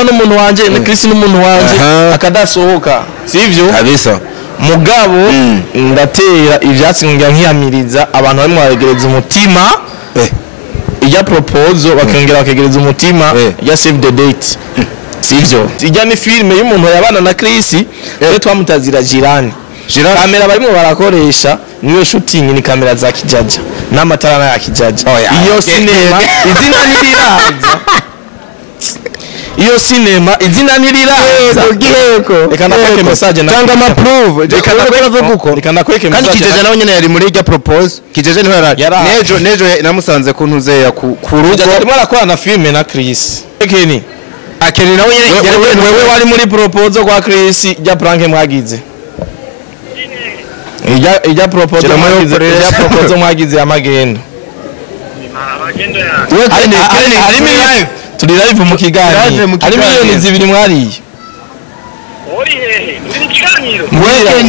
Honera n'umuntu wanje na Chris n'umuntu wanje akadasohoka sivyo kabisa mugabo ndatera ivyatsi ngira nkiyamiriza abantu barimo baregereza umutima ijya proposal bakongera bakegereza umutima ya save the date sivyo ijya ni filme y'umuntu yabana na Chris twe twamutazira jirani kamera barimo barakoresha niyo shooting ni kamera za kijaja n'amatara ya kijaja iyo cinema izina niriraza iyo cinema izina niriraza giheko reka nakweke message na tanga ma prove reka nakweke kandi kijaja nawe nyene yari muri ijya propose kijaja niho yari nejo namusanze ku ntuze ya ku rugo arimo arakora na filme na Chris ekeni akeni nawe nyene wewe wari muri proposal kwa Chris ya prank mwagize ijya proposal mwagize amagendo turi live mu kiganiro ari miliyoni 2 mwariye uri hehe uri kiganiro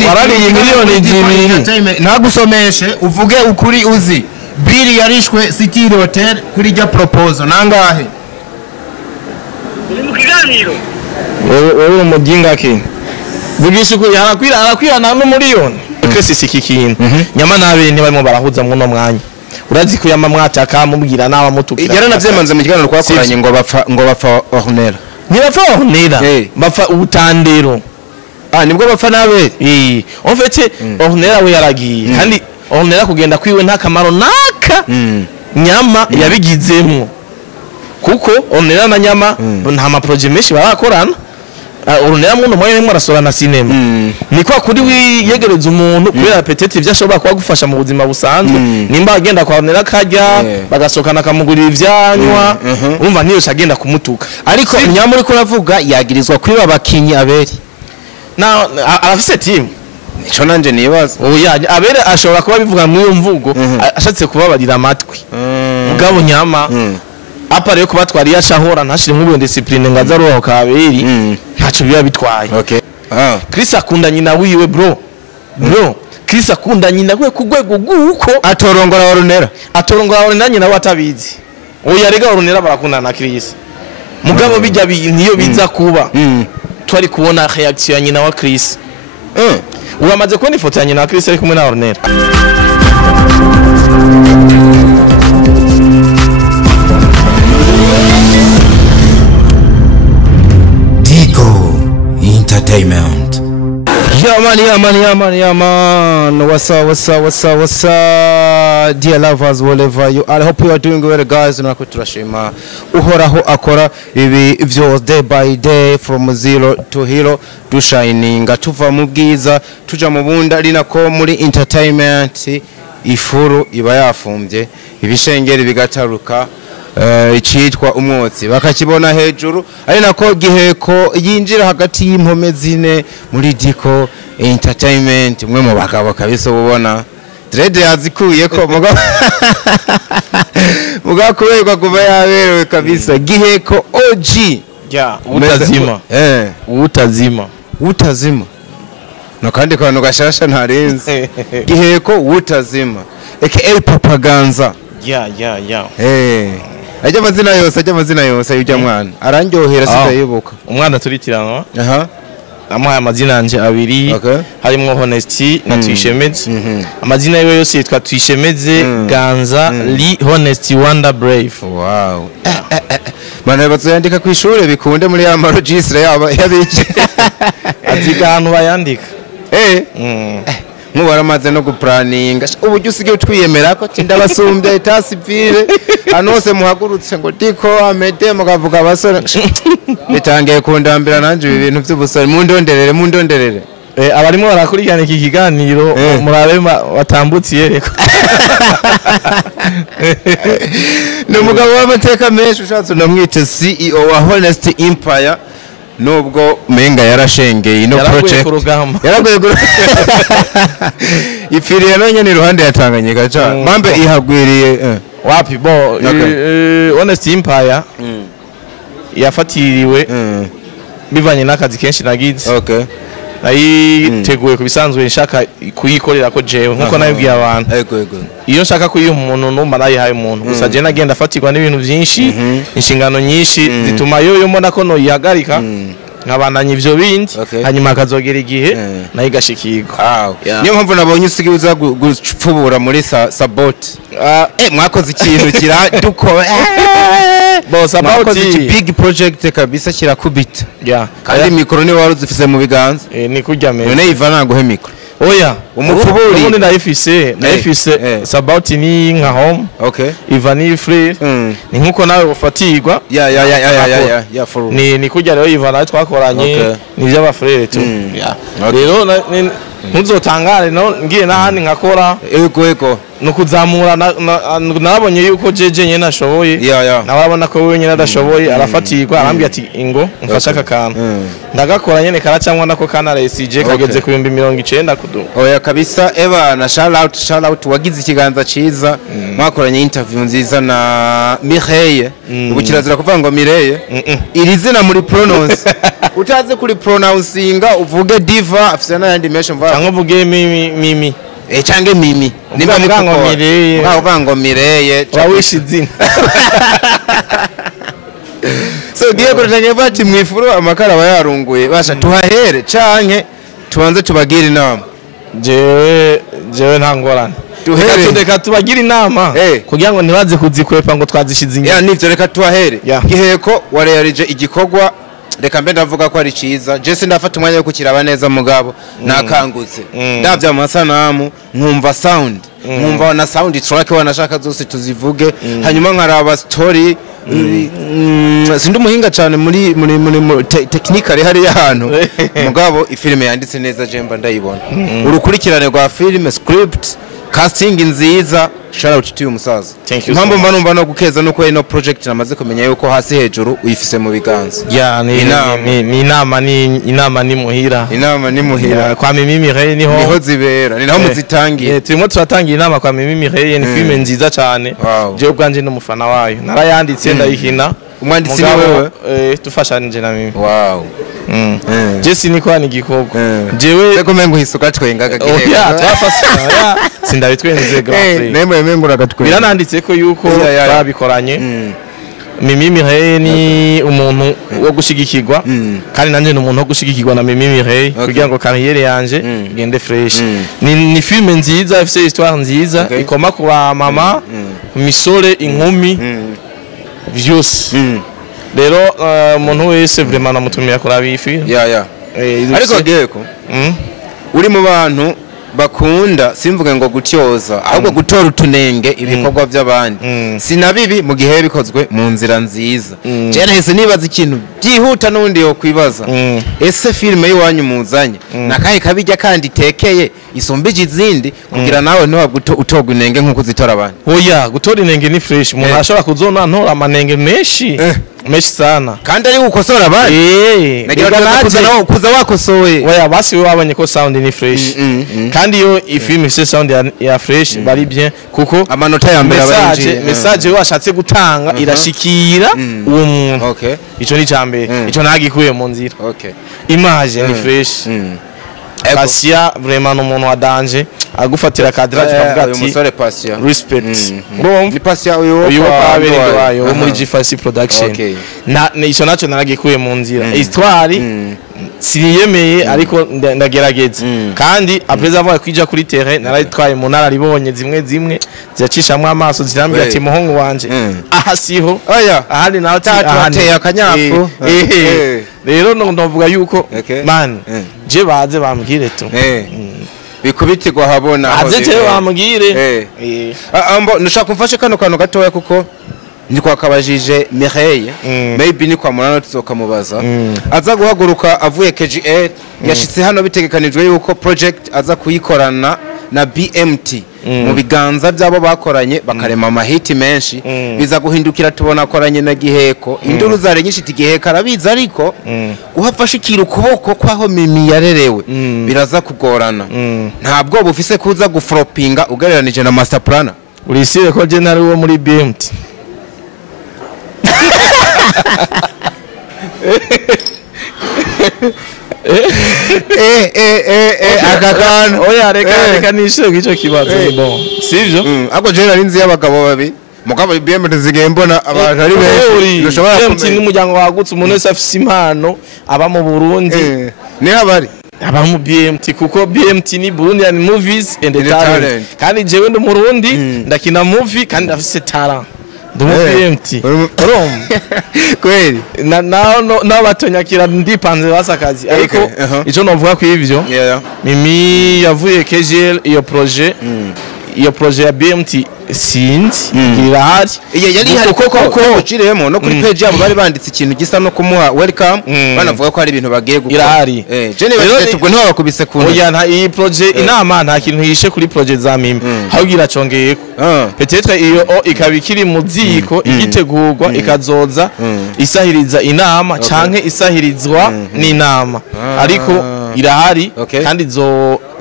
warariye miliyoni 2 nagusomeshe uvuge ukuri uzi biri yarishwe City Hotel kuri jya proposal nangahe uri mu kiganiro wewe umujinga ke vugisha ko arakwira na miliyoni Chris sikikintu nyama nabene barimo barahuza mu no mwanya urazi ko yama mwataka mubwira nawa mutukira yaranavyemanze mu kiganiro kwakoranye ngo bapfa Honera ntibapfa Honera bapfa ubutandero nibwo bapfa nabe en fait Honera we yaragiye kandi Honera kugenda kwiwe nta kamaro naka nyama yabigizemo kuko Honera na nyama nta ma project meshi barakorana urunera muntu mwe mwarasora na cinema ni kwa kuri wiyegereza umuntu kubera petete byashobora kuba gufasha mu buzima busanzwe nimba agenda kwa Honera kajya bagasokana kamugurira ivyanywa urumva niyo shagenda kumutuka ariko nyamuri ko navuga yagirizwa kwiba abakinyi aberi na arafise team nico nanje nibaza oya abere ashobora kuba bivuga mu iyo mvugo ashatse kubabarira amatwi mugabo nyama apa rero kubatwara yashahora ntashire mu discipline ngaza roho kabiri ntaco biba bitwaye Chris akunda nyina wiwe bro Chris akunda nyina we kugwego guko atorongora Honera nyina watabizi oya rega Honera barakunda na Chris mugabo bijya niyo biza kuba twari kubona reaction ya nyina wa Chris uramaze kubona ifoto ya nyina wa Chris ari kumwe na Honera Entertainment. Yeah man. What's up? Dear lovers, wherever you are, I hope you are doing well, guys. Nakuturashima. Uhoraho akora ibi vyose day by day from zero to hero, to shining, tuva mu bwiza, tuja mu bunda ari nako muri entertainment ifuru iba yafumbye, ibishengeri bigataruka. Icitwa umwotsi bakakibona hejuru ari nako giheko yinjira hagati y'impome zine muri Diko Entertainment umwe mu bagabo kabisa ubona dread yazikuye ko mugakuberwa kuba yaberewe kabisa giheko OG utazima no kandi kantu gashasha ntarenze giheko utazima aka Papaganza ajya amazina yose y'ujya mwana arandyohera sidayibuka umwana turikiranwa amuhaye amazina yanje abiri harimo Honesty na Twishemeze amazina yiwe yose yitwa Twishemeze Ganza Li Honesty Wonder Brave wow bana bazandika ku ishure bikunde muri ya registre yaba yabice aziga ahantu bayandika mubaramaze no guplaninga uburyo usige twiyemera ko ndabasumbye itasivile anose muhagurutse ngo Diko amede mukavuga abasore bitangiye kundambira nanje ibintu by'ubusore mundonderere abarimo barakurikirana iki kiganiro murabe batambutsiye reko no mugabo w'amateka menshi ushatse namwite CEO wa Honesty Empire nubwo menga yarashengeye no project yaragoye ifiriye no nyene ruhande yatanganye gacha mambe ihagwiriye wapi bo Honesty Empire yafatiriwe bivanye nakazi kenshi nagize nayiteguye kubisanzwe nshaka kuyikorera ko jewe nkuko nabibwiye abantu yego iyo nshaka kuyiha umuntu numva nayihaye umuntu gusa je nagenda afatirwa n'ibintu byinshi inshingano nyinshi zituma yo mbona ko no yihagarika nkabandanya ivyo bindi hanyuma akazogera igihe nayo igashikirwa niyo mpamvu nabonye usigaye uza gupfubura muri sabot mwakoze ikintu kiraduko boss about big project kabisa kirakubita kandi mikoro ni wari uzifise mu biganza ni kurya meza none iva naguhe mikoro oya umupfuburi ubundi nayifise about ni nka home iva ni free ni nkuko nawe ufatirwa ni kurya rero iva nawe twakoranye ni by'abafrere tu rero ntuzotangare no ngiye n'ahandi nkakora ego nukuzamura nabonye yuko jeje nyene nashoboye nababona ko wewe nyene adashoboye arafatirwa arambye ati ingo mfasha akakana ndagakora nyene karacamwa nako kana RSJ kageze ku 90 kudu oya kabisa eba na shout out wagize ikiganza ciza mwakoranye interview nziza na Mireille ubu kirazira kuvuga ngo Mireille iri zina muri pronounce utaze kuri pronouncing uvuge diva afisa na yandi mention mva cyangwa uvuge mimi change mimi nimba mwango Mireille mwango Mireille wawishizina so giye kurutanye bati mwifuru amakara bayarunguye basha tuhahere canke tubanze tubagira inama jewe ntangorana reka tubagira inama kugira ngo ntibaze kuzikwepa ngo twazishize inyuma nivyo reka tuhahere giheko warearije igikorwa reka mbe ndavuga ko ari ciza Jesse ndafata umwanya wo kukiraba neza mugabo nakangutse ndavya amasanamu nkumva sound nkumva na sound track wanashaka zose tuzivuge hanyuma nkaraba story sindi umuhinga cyane muri technical hari yahantu mugabo ifilme yanditse neza jemba ndayibona urukurikirane rwa filme script casting nziza shout out to you musaza impamvu mba numva no gukeza nuko ino project namaze kumenya yuko hasi hejuru uyifise mu biganza ni inama ni muhira kwa Mimi Mireille niho zibera ni naho muzitangiye turimo turatangira inama kwa Mimi Mireille ni filme nziza cyane je ubwanje n'umufana wayo narayanditse ndayihina umwanditsi wewe tufashanije na mimi Jesse niko ni gikoko jewe seko mengo hisuka twengaga gihe twafasha sindabitwenze grand nemwe mengo ragatwenga birananditse ko yuko babikoranye Mimi Mireille ni umuntu wo gushigikirwa kandi nanje n'umuntu wo gushigikirwa na Mimi Mireille kugira ngo carrière yanje gende fresh ni filme nziza ifite histoire nziza ikoma ku mama misore inkumi vyose rero umuntu wese vraiment namutumira kuraba ifi ariko geko uri mu bantu bakunda simvuge ngo gutyoza ahubwo gutora utunenge ibikorwa by'abandi sinabibi mu gihe bikozwe mu nzira nziza je nahise nibaza ikintu byihuta nundi yo kwibaza ese filme yiwanyu muzanye nakaye kabijya kandi tekeye isumbije izindi kugira nawe ntabwo utogwa inenge nkuko zitora abantu oya gutora inenge ni fresh umuntu ashobora kuzona ntora amanenge menshi sana kandi ari gukosora abandi nagira kuza wakosoye oya basi we wabonye ko sound ni fresh kandi yo ifilm ifite sound ya fresh bari bien kuko amanota ya mbere message washatse gutanga irashikira uwo muntu ico ni cyambere ico nagikuye mu nzira image ni fresh Passia vraiment umuntu wa danger agufatira kadrage kavuga ati umusore Passia respect ni Passia uyu wayo muri G5 production na ico naco naragikuye mu nzira histoire siniyemeye ariko ndagerageza kandi après avoir kwija kuri terrain narayitwaye mu nararibonye zimwe ziracishamwe amaso zirambira ati muhungu wanje aha siho ahandi naho tateye akanyafu rero ndavuga yuko man je baze bambwire tu bikubitirwa habona aze je bambwire ambo nushaka kumfashe kano gatoya kuko ni kwa kabajije Mireille maybe ni kwa munano tuzokamubaza aza guhaguruka avuye KGL yashitse hano bitegekanijwe yuko project aza kuyikorana na BMT mu biganza byabo bakoranye bakarema amahiti menshi biza guhindukira tubona akoranye na Giheko induru zare nyinshi tigiheka arabiza ariko guhafashikira ukuboko kwaho Mimi yarerewe biraza kugorana ntabwo bufise kuza gufropinga ugereranije na master planner urisire ko general wo muri BMT akakana oya reka nishyure kw'icyo kibazo ni bon sivyo ako je nari nzi y'abagabo babi mugabo BMT zigiye mbona abantu ari benshi ushobora kumenya n'umuryango wagutse umuntu wese afise impano aba mu Burundi ni habari aba mu BMT kuko BMT ni Burundian Movies and Talent kandi jewe ndi Murundi ndakina movie kandi ndafise talent ndi mu BMT kweli na batonyakira ndipanze basakazi ariko ico novuga ku ivyo Mimi yavuye KGL iyo projet ya BMT sinzi irahari yari hari koko uciremo no kuri page yabo bari banditse ikintu gisa no kumuha welcome banavuga ko hari ibintu bagiye gukora irahari Jenny tubwo ntiwa bakubise kuntu oya nta iyi projet inama nta kintu yishe kuri projet za Mimi hawugira congeyeko peut-être iyo ikabikiri mu ziko igitegurwa ikazoza isahiriza inama canke isahirizwa n'inama ariko irahari kandi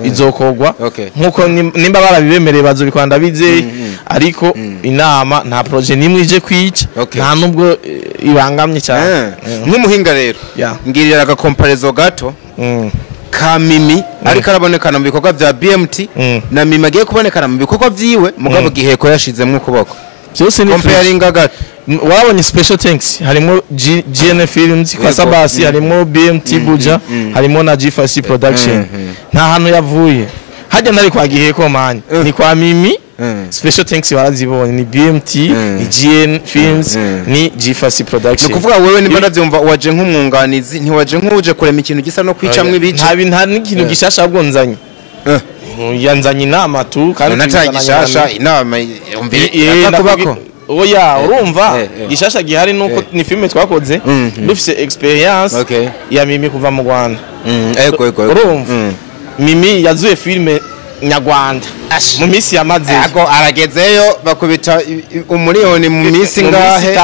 izokogwa nkuko nimba barabibemereye bazobikwanda bizeye ariko inama nta projet nimwe ije kwica nta nubwo ibangamye cyane nk'umuhinga rero ngirira aga comparison gato ka Mimi ariko arabonekana mu bikorwa bya BMT na Mimi agiye kubonekana mu bikorwa byiwe mugabo giheko yashizemo ukuboko cyose ni comparing gato wabonye special thanks harimo GN Films kwa Sabasi harimo BMT Buja harimo na G4C Production nta hantu yavuye hajya nari kwa giheko manye ni kwa Mimi special thanks barazibonye ni BMT ni GN Films ni G4C Production nukuvuga wewe niba ndavyumva waje nk'umwunganizi ntiwaje nk'uje kurema ikintu gisa no kwicamwe ibice nta n'ikintu gishasha bwonzanye yanzanye inama tu kandi natagishasha inama kubako oya urumva gishasha gihari nuko ni filme twakoze dufise experience ya Mimi kuva mu Rwanda urumva Mimi yazuye filme nyarwanda mu minsi yamaze ako aragezeyo bakubita umuriyoni mu minsi ngahe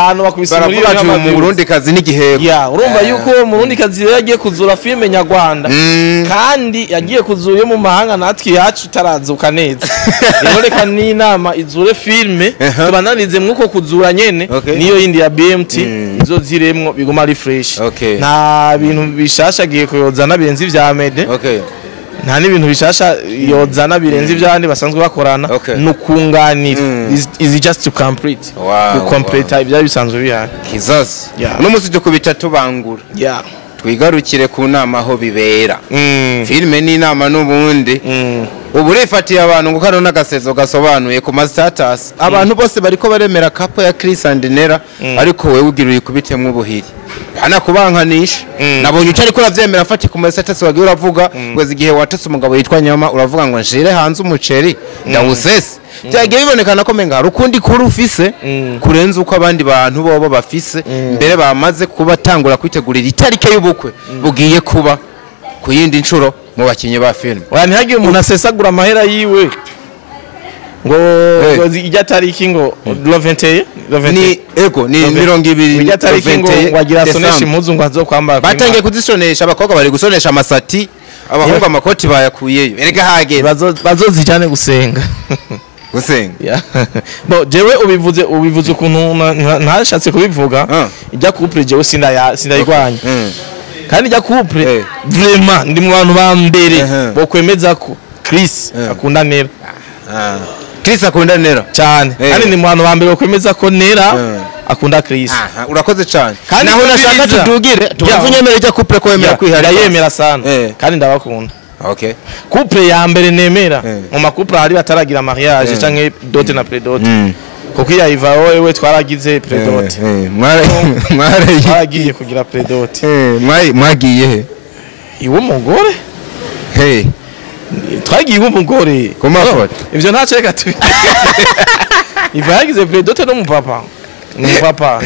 baravuga mu Burundi kazi n'igihego urumva yuko mu Burundi kazi yagiye kuzura filme nyarwanda kandi yagiye kuzura mu mahanga natwe yacu tarazuka neza rero reka ni inama izure filme tubananize mwuko kuzura nyene niyo yindi ya BMT izo ziremwo biguma refresh nta bintu bishasha giye kuyozana birenze vya Mede nta n'ibintu bishasha yozana birenze ivyandi basanzwe bakorana nukunganira is just to complete ibya bisanzwe bihari kizazi no musi cyo kubitatu bangura twigarukire ku nama aho bibera filme ni inama n'ubundi ubu refatiye abantu ngo kano nagasezo gasobanuye ku ma status abantu bose bariko baremera kapo ya Chris and Nera ariko wewe ugiruriye kubitemwe ubuhiri hana kubankanisha nabonye utari ko uravyemera afati ku ma status wagiye uravuga kwezi gihe watetse umugabo yitwa Nyama uravuga ngo njire hanze umuceri ndawusese byagiye bibonekana ko menga rukundi kuri ufise kurenza uko abandi bantu bobo bafise mbere bamaze kubatangura kwitegurira itarike y'ubukwe bugiye kuba ku yindi ncuro mu bakinyi ba film ntihagiye umuntu asesagura amahera yiwe ngo ijya tariki ngo 21 ni ego ni 20 ijya tariki ngo wagira sonesha impuzu ngo azokwambara batangiye kuzisonesha abakobwa bari gusonesha amasati abahungu amakoti bayakuyeyo erega hageze bazozijane gusenga bo jewe ubivuze ukuntu ntashatse kubivuga ijya couple jewe sindayigwanya kandi ijya couple vraiment ndi mu bantu ba mbere bo kwemeza ko Chris akunda Nera Chris akunda Nera cyane kandi ndi mu bantu ba mbere bo kwemeza ko Nera akunda Chris urakoze cyane naho nashaka tudugire tuvunyemera ijya couple ko yemera kwihara yemera sana kandi ndabakunda couple ya mbere nemera mu makouple hari bataragira mariage canke dote na predote kuko iya iva wewe twaragize predote twaragiye kugira predote mwagiye he iwo mugore twagiye umugore kumafoto ivyo ntaceka tu iva yagize predote no mu papa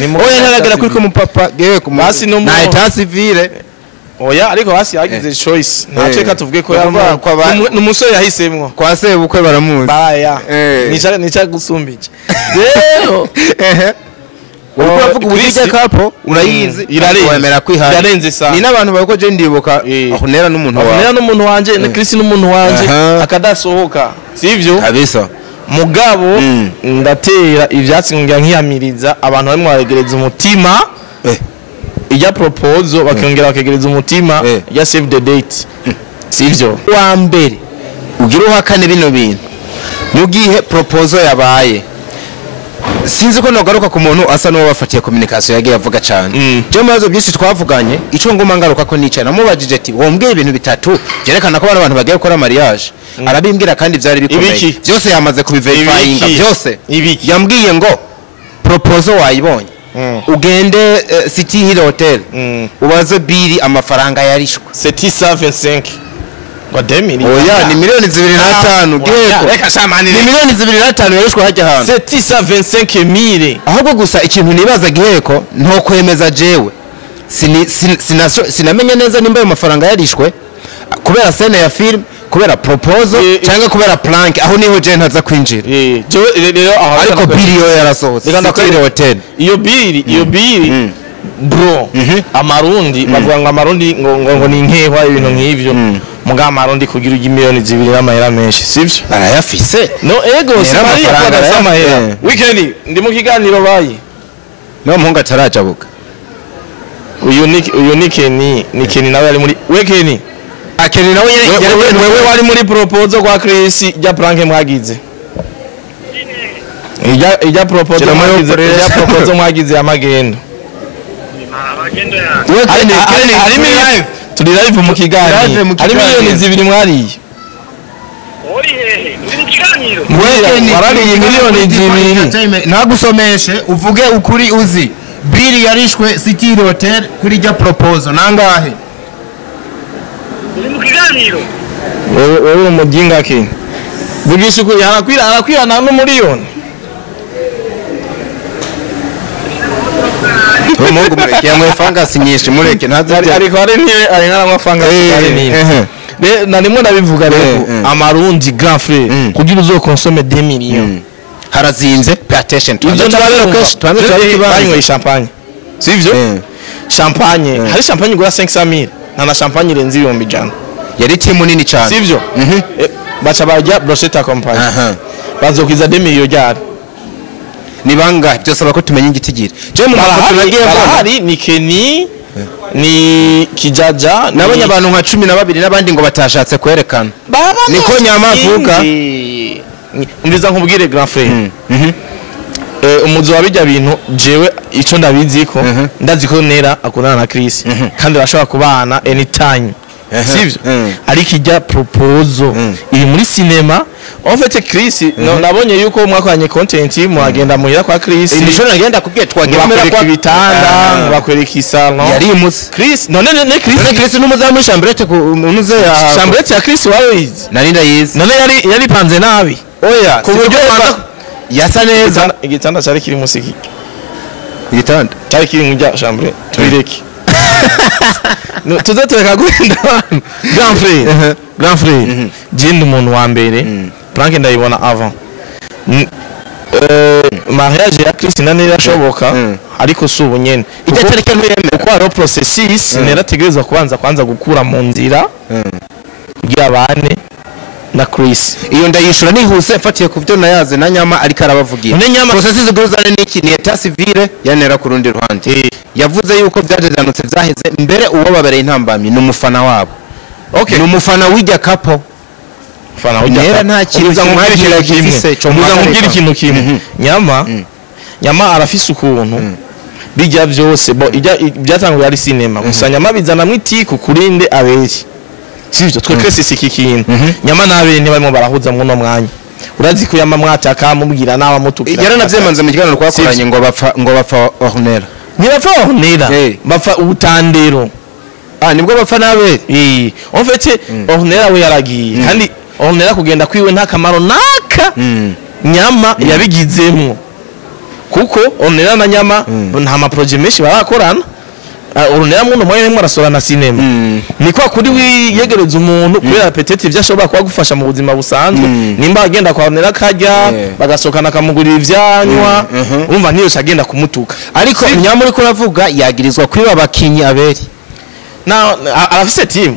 ni mu oya ntaragera kuri ko mu papa gewe ku basi no mu na etat civile oya ariko basi yagize choice ntaceka tuvuge ko n'umusore yahisemwo kwa se bukwe baramuzi baya nica gusumbije rero uravuga ubujije kapo urayizi wemera kwihara irarenze sana ni nabantu bako je ndibuka aho Nera n'umuntu wanje na Chris n'umuntu wanje akadasohoka sivyo kabisa mugabo ndatera ivyatsi ngira nkiyamiriza abantu barimo baregereza umutima ijya proposal bakongera bakegereza umutima ya save the date sivyo wa mbere ugira uhakane bino bintu mu gihe proposal yabaye sinzi ko nogaruka ku muntu asa n'uwo bafatiye communication yagiye avuga cyane je mazo byinshi twavuganye ico ngoma ngaruka ko nicaye namubajije ati wombwiye ibintu bitatu byerekana ko abantu bagiye gukora mariage arabimbwira kandi byari bikomeye byose yamaze kubiverifyinga byose yambwiye ngo proposal wayibonye ugende City Hill Hotel ubaze biri amafaranga yarishwe 725 ngo 2 miliyoni oya ni miliyoni 25 geko reka shamani ni miliyoni 25 yarishwe hajya hantu 725,000 ahubwo gusa ikintu nibaza giheko nto kwemeza jewe sinamenye neza nimba ayo mafaranga yarishwe kubera scene ya film kubera proposal cyangwa kubera plank aho niho je ntaza kwinjira rero aho ariko biri yo yarasohotse City Hotel iyo biri bro amarundi bavuga ngo amarundi ngo ni nkehwa ibintu nk'ivyo muga amarundi kugira miliyoni 2 y'amahera menshi sivyo arayafise no ego sibari yakoga samahera weekend ndi mu kiganiro bayi no mpunga tarajabuka uyu Nikeni nawe ari muri weekend akeni nawe wewe wari muri proposal kwa Chris ya prank mwagize ija proposal mwagize amagendo abagendo ya harimo live turi live mu kiganiro harimo miliyoni 2 mwariye ori hehe uri mu kiganiro warariye miliyoni 2 nagusomeshe uvuge ukuri uzi biri yarishwe City Hill Hotel kuri jya proposal nangahe uri mu kiganiro wewe umujinga ke vugisha ukuri harakwira na miliyoni Mungu mureke yamwefanga sinyishe mureke ntazari ariko ari n'amafanga ari nini na nimwe nabivuga rero amarundi grand frère kugira uzo consommer 2 millions harazinze pay attention ibyo ndabero cash banywe champagne sivyo champagne hari champagne gura 500,000 na champagne irenze 1,000 yari timu nini cyane sivyo bacha bajya brochette accompagne bazokwiza 2 millions ryari ni banga byose bako tumenye igitigire je mu mafoto nagiye hari Nikeni ni Kijaja nabonye abantu nka 12 n'abandi ngo batashatse kwerekana niko nyama avuga umviza nkubwire grand frère umuzo wabijya bintu jewe ico ndabizi ko ndazi ko nera akundana na Chris kandi bashobora kubana anytime sivyo ariko ijya proposal iri muri cinema en fait Chris nabonye yuko mwakwanye content muagenda muhira kwa Chris nisho nagenda kubwiye twagemera kwa bitanda bakwereka isano yari imutse Chris none Chris n'umuzamu muri chambrette unuze ya chambrette ya Chris wawize nari ndayize none yari panze nabi oya ku buryo yasa neza igitanda cyari kiri musiki igitanda cyari kiri mu bya chambre tubireke tuze tureka gwenda grand frère jindi umuntu wa mbere plank ndayibona avant mariage ya Chris nane yashoboka ariko subu nyene ijya tarike n'uyemera uko ari processus nerategerezwa kwanza gukura mu nzira y'abane na Chris iyo ndayishura nihuse fatiye ku byo nayaze na nyama ariko arabavugira processus guruzane niki ni etat civile yanera ku rundi ruhande yavuze yuko byajejanutse byaheze mbere uwo babereye intambamye n'umufana wabo okay n'umufana w'ijya kapo fana w'ijya nta kintu nkubwira ikintu kimwe nyama arafise ukuntu bijya byose bo byatanguye ari cinema gusa nyama bizana mwitiku kurinde aberi sivyo twe Chris sikikintu nyama nabe ni barimo barahuza mu no mwanya urazi ko yama mwataka mubwira nawa mutukira yaranavyemanze mu kiganiro twakoranye ngo bapfa Ornella ntibapfa Ornella bapfa ubutandero nibwo bapfa nabe en fait Ornella we yaragiye kandi Ornella kugenda kwiwe nta kamaro naka nyama yabigizemo kuko Ornella na nyama nta ma project menshi barakorana Ornella muno mwe mwarasora na cinema niko kuri wiyegereza umuntu kubera petete byashobora kuba gufasha mu buzima busanzwe nimba agenda kwa Ornella kajya bagasokana kamugurira ivyanywa urumva niyo shagenda kumutuka ariko nyama uri kuravuga yagirizwa kwiba abakinyi aberi na arafise team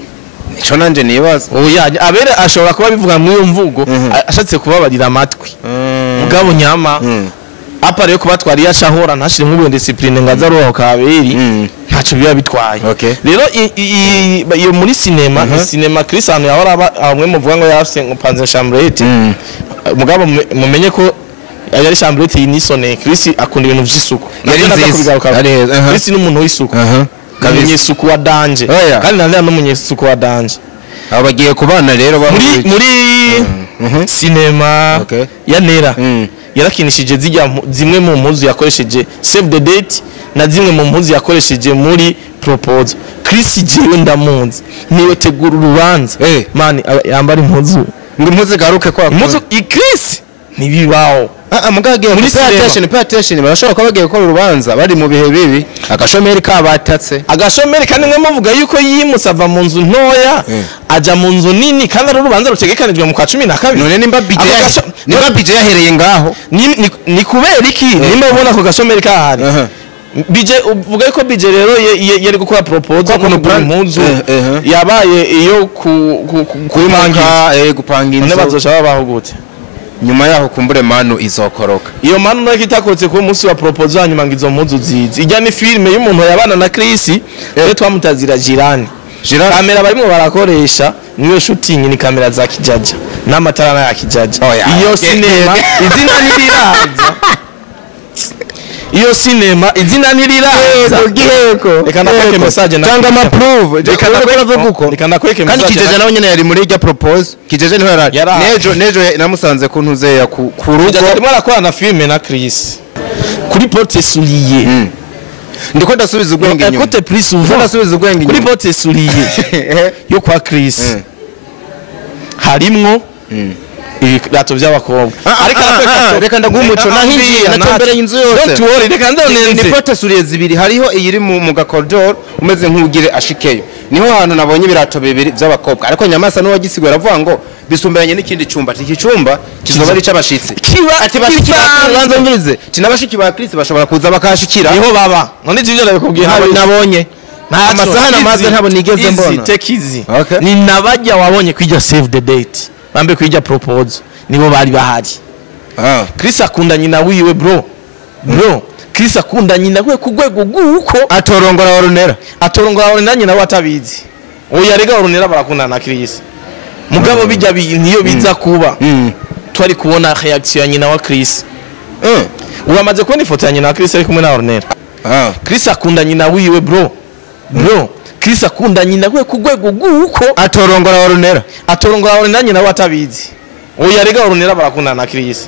nico nanje nibaza oya abere ashobora kuba bivuga muri iyo mvugo ashatse kubabarira amatwi mugabo nyama apa rero kuba twari yashahora ntashire mu discipline ngaza ruho kabiri ntaco biba bitwaye rero iyo muri cinema cinema Chris hano yahora amwe muvuga ngo yafise ngo panze chambrette mugabo mumenye ko yari chambrette yinisone Chris akunda ibintu vy'isuku yari nziza Chris n'umuntu w'isuku kabinye isuku wa danje kandi nande n'umunyisuku wa danje abagiye kubana rero muri cinema ya Nera yarakinishije zimwe mu mpuzu yakoresheje save the date na zimwe mu mpuzu yakoresheje muri proposal Chris jewe ndamunzi niwe tegura urubanza man yambara impuzu ngo impuzu garuke kwa impuzu Chris nibibaho mugagiye muri pay attention barashobora kuba bagiye gukora urubanza bari mu bihe bibi agashomeri kabatatse agashomeri kandi mwe muvuga yuko yimusava mu nzu ntoya aja mu nzu nini kandi ari urubanza rutegekanijwe mu kwa 12 none nimba budget yahereye ngaho ni kubera iki nimba ubona ko gashomeri kahari bije uvuga ko bije rero yari gukora proposal ko no impunzu yabaye iyo gupanga inzu bazoshaba baho gute nyuma yaho kumbure manu izokoroka iyo manu nakitakoretse ko umunsi wa proposal hanyuma ngo izo mpuzu zizi ijya ni filme y'umuntu yabana na Chris rero twamutazira jirani kamera barimo barakoresha niyo shooting ni kamera za kijaja n'amatara ya kijaja iyo cinema izina niriraza iyo cinema izina niriraza giheko reka nakweke message na tanga ma prove reka nakweke kandi kijeje nawe nyene yari muri irya propose kijeje niho yarari nejo namusanze ku ntuze ya ku rugo arimo arakora na filme na Chris kuri porte soulier ndiko ndasubiza ubwenge inyuma côté plus souvent ndasubiza ubwenge kuri porte soulier yo kwa Chris harimwo ibirato by'abakobwa ariko reka ndagumuco nahinjiye natembere inzu yose don't worry reka ndonenze ni porte soulier zibiri hariho iyiri mu gakoridor umeze nk'ugire ashikeyo niho hantu nabonye ibirato bibiri by'abakobwa ariko nyamasa no wagisigura avuga ngo bisumberanye n'ikindi cyumba iki cyumba kizoba ari cy'abashitsi ati bashikira ngirize tinabashiki ba Chris bashobora kuza bakashikira niho baba none ivyo ndabikubwiye nabonye amasaha namaze ntabo nigeze mbona tekizi ni nabajya wabonye kwijya save the date bambe kwijya proposal nibo bari bahari Chris akunda nyina wiwe bro Chris akunda nyina we kugwego guko atorongora warunera nyina watabizi oya rega warunera barakunda na Chris mugabo bijya niyo biza kuba twari kubona reaction ya nyina wa Chris uramaze kubona ifoto ya nyina wa Chris ari kumwe na warunera Chris akunda nyina wiwe bro Chris akunda nyina we kugwego guko atorongora warunera nyina watabizi oya rega warunera barakunda na Chris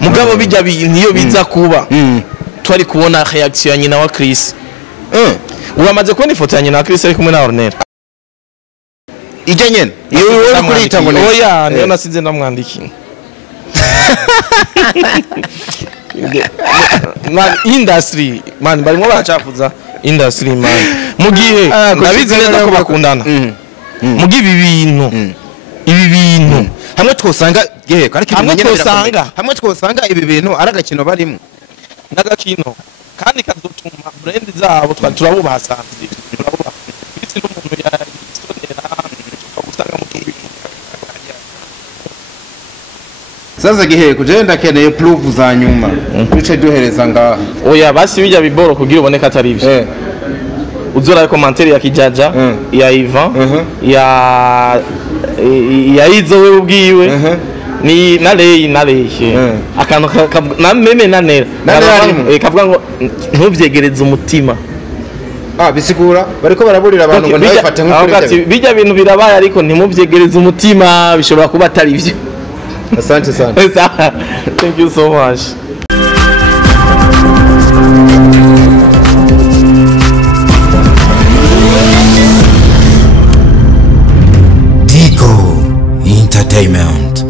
mugabo bijya niyo biza kuba twari kubona reaction ya nyina wa Chris uramaze kubona ifoto ya nyina wa Chris ari kumwe na warunera ijya nyene yewe kurita ngo oya niyo nasize ndamwandikiye man industry man barimo baracafuza industry man mugihe ndabizi neza ko bakundana mugihe ibi bintu hamwe twosanga giheko ariko hamwe twosanga ibi bintu aragakino barimo nagakino kandi kazotuma brand zabo turabubasanze bisi n'umuntu yisonera usanga mutubi sasa giheko je ndakeneye proof za nyuma bice duhereza ngaha oya basi bijya biboro kugira uboneka atari ivyo uzora commentaire ya kijaja ya Ivan ya izo we ubwiwe ni naleye akantu na meme na Nera kavuga ngo ntuvyegereze umutima bisigura bariko baraburira abantu ngo ntibafate nk'ukuri bijya bintu birabaye ariko ntimuvyegereze umutima bishobora kuba atari ivyo asante sana thank you so much Dico Entertainment.